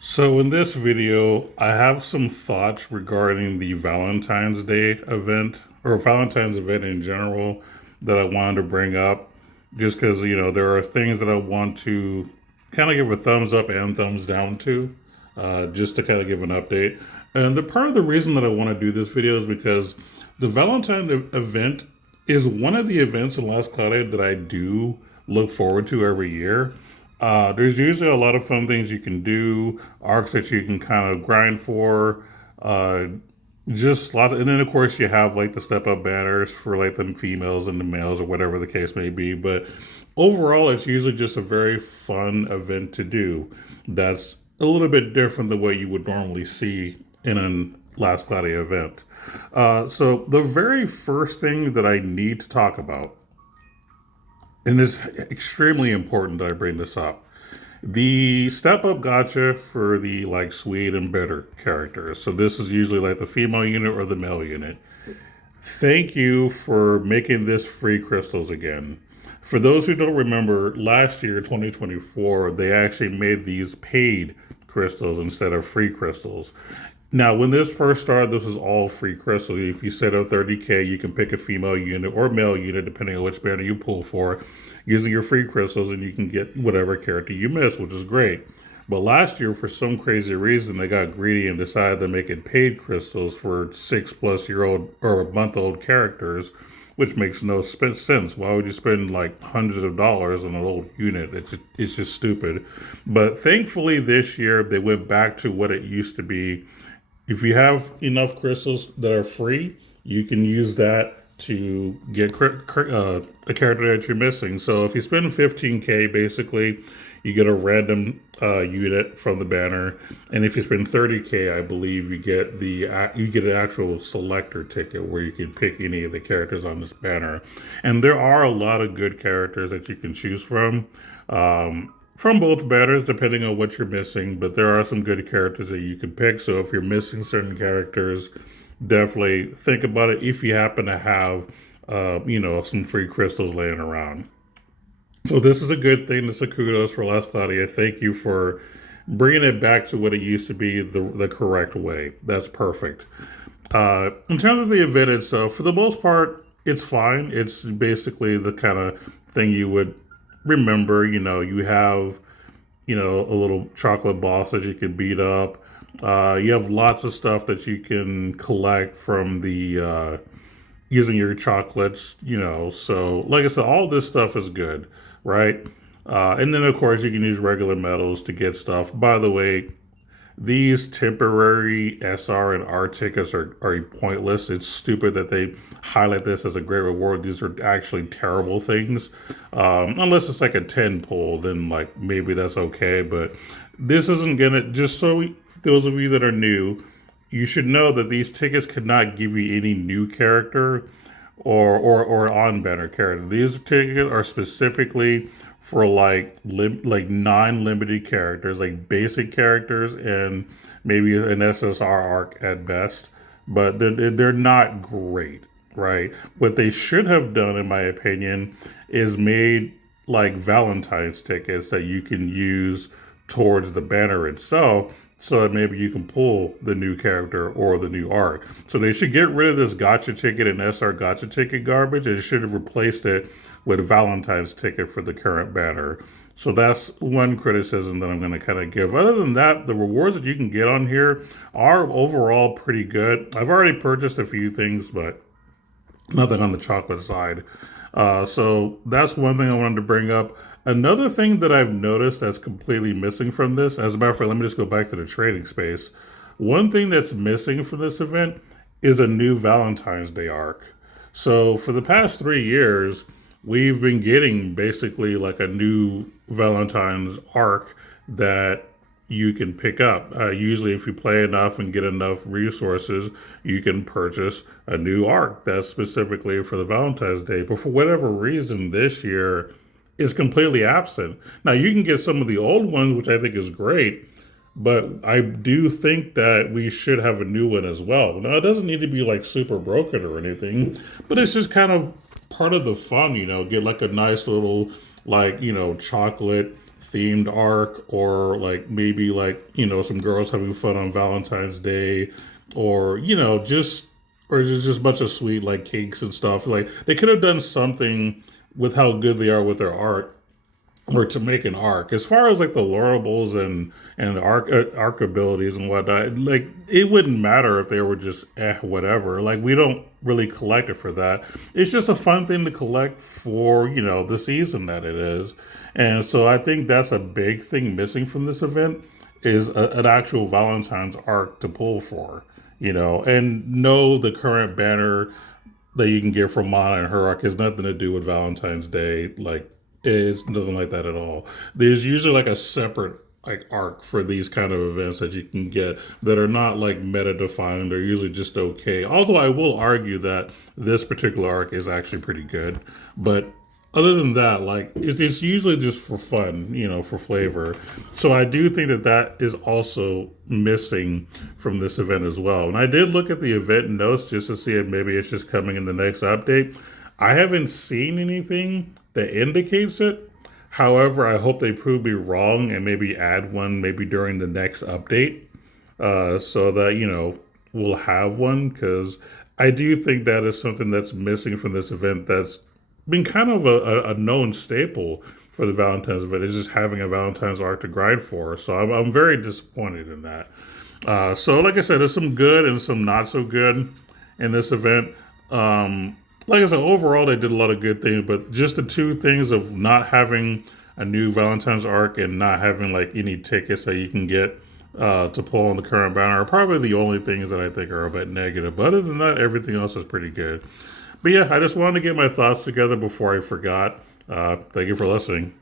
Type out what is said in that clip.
So in this video, I have some thoughts regarding the Valentine's Day event or Valentine's event in general that I wanted to bring up just because, there are things that I want to kind of give a thumbs up and thumbs down to, just to kind of give an update. And the part of the reason that I want to do this video is because the event is one of the events in Las Cloudia that I do look forward to every year. There's usually a lot of fun things you can do, arcs that you can kind of grind for. Uh, just lots, and then of course you have like the step up banners for like the females and the males or whatever the case may be. But overall, it's usually just a very fun event to do. That's a little bit different than what you would normally see in a Last Cloudy event. So the very first thing that I need to talk about, and it's extremely important that I bring this up, the step up gotcha for the like sweet and bitter characters. So this is usually like the female unit or the male unit. Thank you for making this free crystals again. For those who don't remember, last year, 2024, they actually made these paid crystals instead of free crystals. Now, when this first started, this was all free crystals. If you set up 30K, you can pick a female unit or male unit, depending on which banner you pull for, using your free crystals, and you can get whatever character you miss, which is great. But last year, for some crazy reason, they got greedy and decided to make it paid crystals for 6+ year old or a month old characters, which makes no sense. Why would you spend like hundreds of dollars on an old unit? It's just stupid. But thankfully, this year, they went back to what it used to be. If you have enough crystals that are free, you can use that to get a character that you're missing. So if you spend 15K, basically, you get a random unit from the banner, and if you spend 30K, I believe you get an actual selector ticket where you can pick any of the characters on this banner. And there are a lot of good characters that you can choose from both banners, depending on what you're missing. But there are some good characters that you can pick. So if you're missing certain characters, definitely think about it if you happen to have, some free crystals laying around. So this is a good thing. This is a kudos for Las Claudia. Thank you for bringing it back to what it used to be the correct way. That's perfect. In terms of the event itself, for the most part, it's fine. It's basically the kind of thing you would remember. You have, a little chocolate boss that you can beat up. You have lots of stuff that you can collect from the using your chocolates, So, like I said, all this stuff is good, right? And then, of course, you can use regular metals to get stuff. By the way, these temporary SR and R tickets are pointless. It's stupid that they highlight this as a great reward. These are actually terrible things. Unless it's like a 10 pull, then like maybe that's okay. But this isn't gonna, just so those of you that are new, you should know that these tickets could not give you any new character or on banner character. These tickets are specifically for like non-limited characters, like basic characters, and maybe an SSR arc at best. But they're not great, right? What they should have done, in my opinion, is made like Valentine's tickets that you can use towards the banner itself, so that maybe you can pull the new character or the new arc. So they should get rid of this gotcha ticket and SR gotcha ticket garbage, and should have replaced it with Valentine's ticket for the current banner. So that's one criticism that I'm going to kind of give. Other than that, the rewards that you can get on here are overall pretty good. I've already purchased a few things, but nothing on the chocolate side. So that's one thing I wanted to bring up. Another thing that I've noticed that's completely missing from this, as a matter of fact, let me just go back to the trading space. One thing that's missing from this event is a new Valentine's Day arc. So for the past 3 years, we've been getting basically like a new Valentine's arc that you can pick up. Usually, if you play enough and get enough resources, you can purchase a new arc that's specifically for the Valentine's Day. But for whatever reason, this year is completely absent. Now, you can get some of the old ones, which I think is great, but I do think that we should have a new one as well. Now, it doesn't need to be like super broken or anything, but it's just kind of part of the fun, get like a nice little, like, chocolate themed arc, or like maybe like some girls having fun on Valentine's Day, or or just a bunch of sweet like cakes and stuff. Like they could have done something with how good they are with their art, or to make an arc. As far as like the lorables and arc abilities and whatnot, like it wouldn't matter if they were just whatever. Like we don't really collect it for that. It's just a fun thing to collect for the season that it is. And so I think that's a big thing missing from this event is an actual Valentine's arc to pull for. And no, the current banner that you can get from Mana and her arc has nothing to do with Valentine's Day. Like it's nothing like that at all. There's usually like a separate like arc for these kind of events that you can get that are not like meta defined. They're usually just okay. Although I will argue that this particular arc is actually pretty good. But other than that, like it's usually just for fun, for flavor. So I do think that that is also missing from this event as well. And I did look at the event notes just to see if maybe it's just coming in the next update. I haven't seen anything that indicates it. However, I hope they prove me wrong and maybe add one maybe during the next update, so that we'll have one, because I do think that is something that's missing from this event. That's been kind of a known staple for the Valentine's event, is just having a Valentine's arc to grind for. So I'm very disappointed in that. So like I said, there's some good and some not so good in this event. Like I said, overall they did a lot of good things, but just the two things of not having a new Valentine's arc and not having like any tickets that you can get to pull on the current banner are probably the only things that I think are a bit negative. But other than that, everything else is pretty good. But yeah, I just wanted to get my thoughts together before I forgot. Thank you for listening.